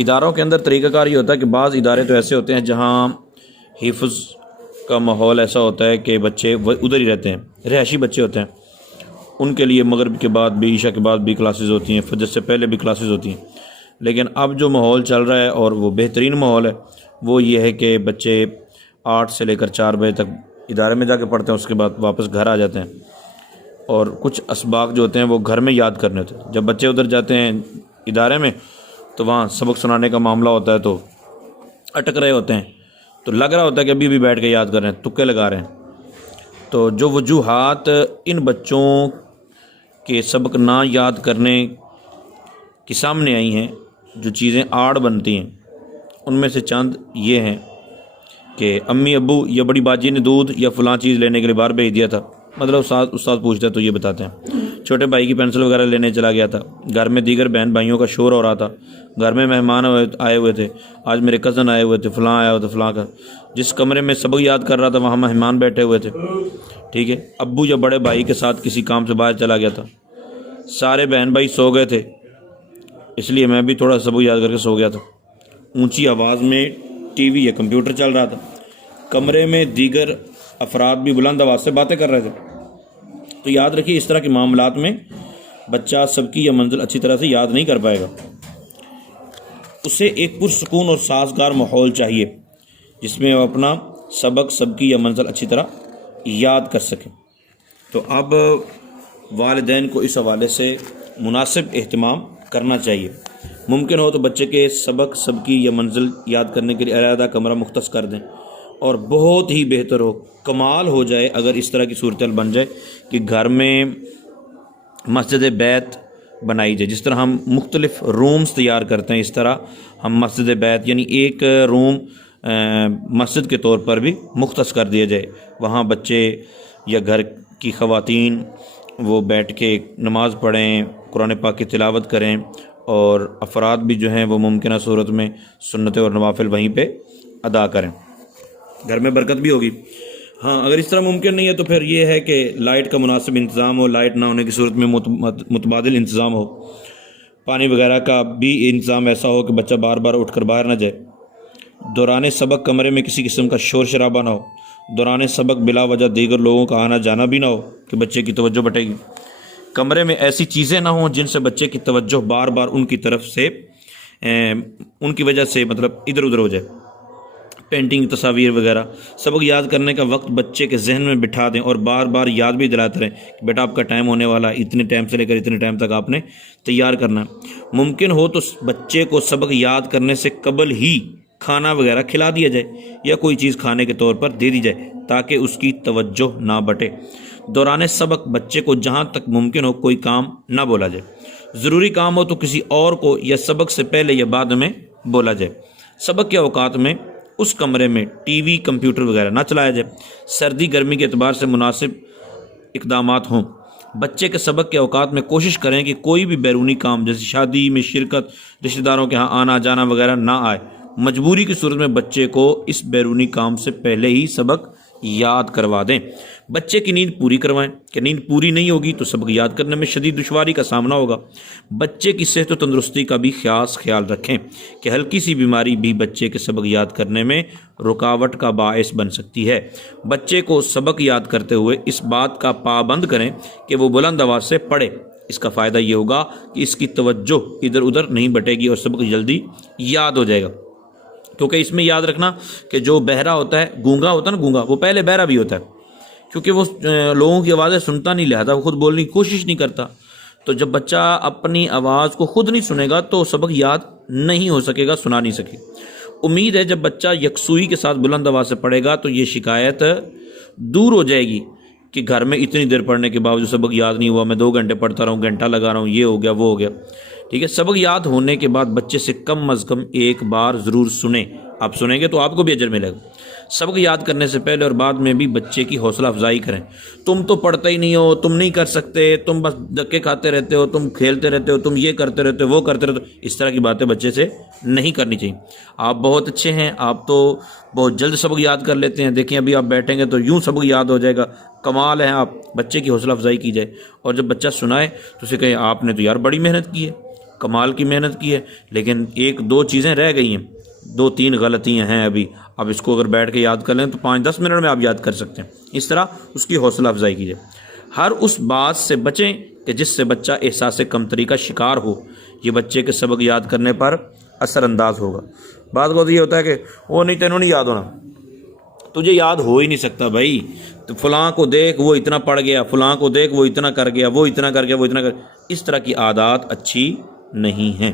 اداروں کے اندر طریقہ کار یہ ہوتا ہے کہ بعض ادارے تو ایسے ہوتے ہیں جہاں حفظ کا ماحول ایسا ہوتا ہے کہ بچے ادھر ہی رہتے ہیں، رہائشی بچے ہوتے ہیں، ان کے لیے مغرب کے بعد بھی، عشاء کے بعد بھی کلاسز ہوتی ہیں، فجر سے پہلے بھی کلاسز ہوتی ہیں۔ لیکن اب جو ماحول چل رہا ہے اور وہ بہترین ماحول ہے وہ یہ ہے کہ بچے 8 سے لے کر 4 بجے تک ادارے میں جا کے پڑھتے ہیں، اس کے بعد واپس گھر آ جاتے ہیں، اور کچھ اسباق جو ہوتے ہیں وہ گھر میں یاد کرنے ہوتے ہیں۔ جب بچے ادھر جاتے ہیں ادارے میں تو وہاں سبق سنانے کا معاملہ ہوتا ہے، تو اٹک رہے ہوتے ہیں، تو لگ رہا ہوتا ہے کہ ابھی بھی بیٹھ کے یاد کر رہے ہیں، تکے لگا رہے ہیں۔ تو جو وجوہات ان بچوں کے سبق نہ یاد کرنے کے سامنے آئی ہیں، جو چیزیں آڑ بنتی ہیں، ان میں سے چند یہ ہیں کہ امی ابو یا بڑی باجی نے دودھ یا فلاں چیز لینے کے لیے باہر بھیج دیا تھا، مطلب استاد پوچھتا ہے تو یہ بتاتے ہیں۔ چھوٹے بھائی کی پینسل وغیرہ لینے چلا گیا تھا، گھر میں دیگر بہن بھائیوں کا شور ہو رہا تھا، گھر میں مہمان آئے ہوئے تھے، آج میرے کزن آئے ہوئے تھے، فلاں آیا ہوا تھا، فلاں کا جس کمرے میں سبق یاد کر رہا تھا وہاں مہمان بیٹھے ہوئے تھے، ٹھیک ہے۔ ابو یا بڑے بھائی کے ساتھ کسی کام سے باہر چلا گیا تھا، سارے بہن بھائی سو گئے تھے، اس لیے میں بھی تھوڑا سبق یاد کر کے سو گیا تھا۔ اونچی آواز میں ٹی وی یا کمپیوٹر چل رہا تھا، کمرے میں دیگر افراد بھی بلند آواز سے باتیں کر رہے تھے۔ تو یاد رکھیے اس طرح کے معاملات میں بچہ سبقی یا منزل اچھی طرح سے یاد نہیں کر پائے گا، اسے ایک پرسکون اور سازگار ماحول چاہیے جس میں وہ اپنا سبق سبقی یا منزل اچھی طرح یاد کر سکے۔ تو اب والدین کو اس حوالے سے مناسب اہتمام کرنا چاہیے۔ ممکن ہو تو بچے کے سبق سبقی یا منزل یاد کرنے کے لیے علیحدہ کمرہ مختص کر دیں، اور بہت ہی بہتر ہو، کمال ہو جائے اگر اس طرح کی صورتحال بن جائے کہ گھر میں مسجد بیت بنائی جائے۔ جس طرح ہم مختلف رومز تیار کرتے ہیں، اس طرح ہم مسجد بیت یعنی ایک روم مسجد کے طور پر بھی مختص کر دیا جائے، وہاں بچے یا گھر کی خواتین وہ بیٹھ کے نماز پڑھیں، قرآن پاک کی تلاوت کریں، اور افراد بھی جو ہیں وہ ممکنہ صورت میں سنتیں اور نوافل وہیں پہ ادا کریں، گھر میں برکت بھی ہوگی۔ ہاں اگر اس طرح ممکن نہیں ہے تو پھر یہ ہے کہ لائٹ کا مناسب انتظام ہو، لائٹ نہ ہونے کی صورت میں متبادل انتظام ہو، پانی وغیرہ کا بھی انتظام ایسا ہو کہ بچہ بار بار اٹھ کر باہر نہ جائے، دوران سبق کمرے میں کسی قسم کا شور شرابہ نہ ہو، دوران سبق بلا وجہ دیگر لوگوں کا آنا جانا بھی نہ ہو کہ بچے کی توجہ بٹے گی، کمرے میں ایسی چیزیں نہ ہوں جن سے بچے کی توجہ بار بار ان کی طرف سے ان کی وجہ سے مطلب ادھر ادھر ہو جائے، پینٹنگ، تصاویر وغیرہ۔ سبق یاد کرنے کا وقت بچے کے ذہن میں بٹھا دیں اور بار بار یاد بھی دلاتے رہیں کہ بیٹا آپ کا ٹائم ہونے والا ہے، اتنے ٹائم سے لے کر اتنے ٹائم تک آپ نے تیار کرنا ہے۔ ممکن ہو تو بچے کو سبق یاد کرنے سے قبل ہی کھانا وغیرہ کھلا دیا جائے یا کوئی چیز کھانے کے طور پر دے دی جائے تاکہ اس کی توجہ نہ بٹے۔ دوران سبق بچے کو جہاں تک ممکن ہو کوئی کام نہ بولا جائے، ضروری کام ہو تو کسی اور کو یا سبق سے پہلے یا بعد میں بولا جائے۔ سبق کے اوقات میں اس کمرے میں ٹی وی، کمپیوٹر وغیرہ نہ چلایا جائے۔ سردی گرمی کے اعتبار سے مناسب اقدامات ہوں۔ بچے کے سبق کے اوقات میں کوشش کریں کہ کوئی بھی بیرونی کام جیسے شادی میں شرکت، رشتہ داروں کے ہاں آنا جانا وغیرہ نہ آئے۔ مجبوری کی صورت میں بچے کو اس بیرونی کام سے پہلے ہی سبق یاد کروا دیں۔ بچے کی نیند پوری کروائیں، کہ نیند پوری نہیں ہوگی تو سبق یاد کرنے میں شدید دشواری کا سامنا ہوگا۔ بچے کی صحت و تندرستی کا بھی خیال رکھیں کہ ہلکی سی بیماری بھی بچے کے سبق یاد کرنے میں رکاوٹ کا باعث بن سکتی ہے۔ بچے کو سبق یاد کرتے ہوئے اس بات کا پابند کریں کہ وہ بلند آواز سے پڑھے۔ اس کا فائدہ یہ ہوگا کہ اس کی توجہ ادھر ادھر نہیں بٹے گی اور سبق جلدی یاد ہو جائے گا، کیونکہ اس میں یاد رکھنا کہ جو بہرا ہوتا ہے، گونگا ہوتا ہے نا، گونگا وہ پہلے بہرا بھی ہوتا ہے، کیونکہ وہ لوگوں کی آوازیں سنتا نہیں، لہذا وہ خود بولنے کی کوشش نہیں کرتا۔ تو جب بچہ اپنی آواز کو خود نہیں سنے گا تو سبق یاد نہیں ہو سکے گا، سنا نہیں سکے۔ امید ہے جب بچہ یکسوئی کے ساتھ بلند آواز سے پڑھے گا تو یہ شکایت دور ہو جائے گی کہ گھر میں اتنی دیر پڑھنے کے باوجود سبق یاد نہیں ہوا، میں 2 گھنٹے پڑھتا رہا ہوں، گھنٹہ لگا رہا ہوں، یہ ہو گیا وہ ہو گیا، ٹھیک ہے۔ سبق یاد ہونے کے بعد بچے سے کم از کم ایک بار ضرور سنیں، آپ سنیں گے تو آپ کو بھی اجر ملے گا۔ سبق یاد کرنے سے پہلے اور بعد میں بھی بچے کی حوصلہ افزائی کریں۔ تم تو پڑھتے ہی نہیں ہو، تم نہیں کر سکتے، تم بس دھکے کھاتے رہتے ہو، تم کھیلتے رہتے ہو، تم یہ کرتے رہتے ہو، وہ کرتے رہتے ہو، اس طرح کی باتیں بچے سے نہیں کرنی چاہیے۔ آپ بہت اچھے ہیں، آپ تو بہت جلد سبق یاد کر لیتے ہیں، دیکھیں ابھی آپ بیٹھیں گے تو یوں سبق یاد ہو جائے گا، کمال ہے آپ۔ بچے کی حوصلہ افزائی کی جائے اور جب بچہ سنائے تو اسے کہیں آپ نے تو یار بڑی محنت کی ہے، کمال کی محنت کی ہے، لیکن ایک دو چیزیں رہ گئی ہیں، 2-3 غلطیاں ہیں ابھی، اب اس کو اگر بیٹھ کے یاد کر لیں تو 5-10 منٹ میں آپ یاد کر سکتے ہیں۔ اس طرح اس کی حوصلہ افزائی کیجیے۔ ہر اس بات سے بچیں کہ جس سے بچہ احساس کمتری کا شکار ہو، یہ بچے کے سبق یاد کرنے پر اثر انداز ہوگا۔ بعض وقت یہ ہوتا ہے کہ وہ نہیں، تینوں نہیں یاد ہونا، تجھے یاد ہو ہی نہیں سکتا بھائی، تو فلاں کو دیکھ وہ اتنا پڑھ گیا، فلاں کو دیکھ وہ اتنا کر گیا، وہ اتنا کر گیا، وہ اتنا کر، اس طرح کی عادات اچھی نہیں ہیں۔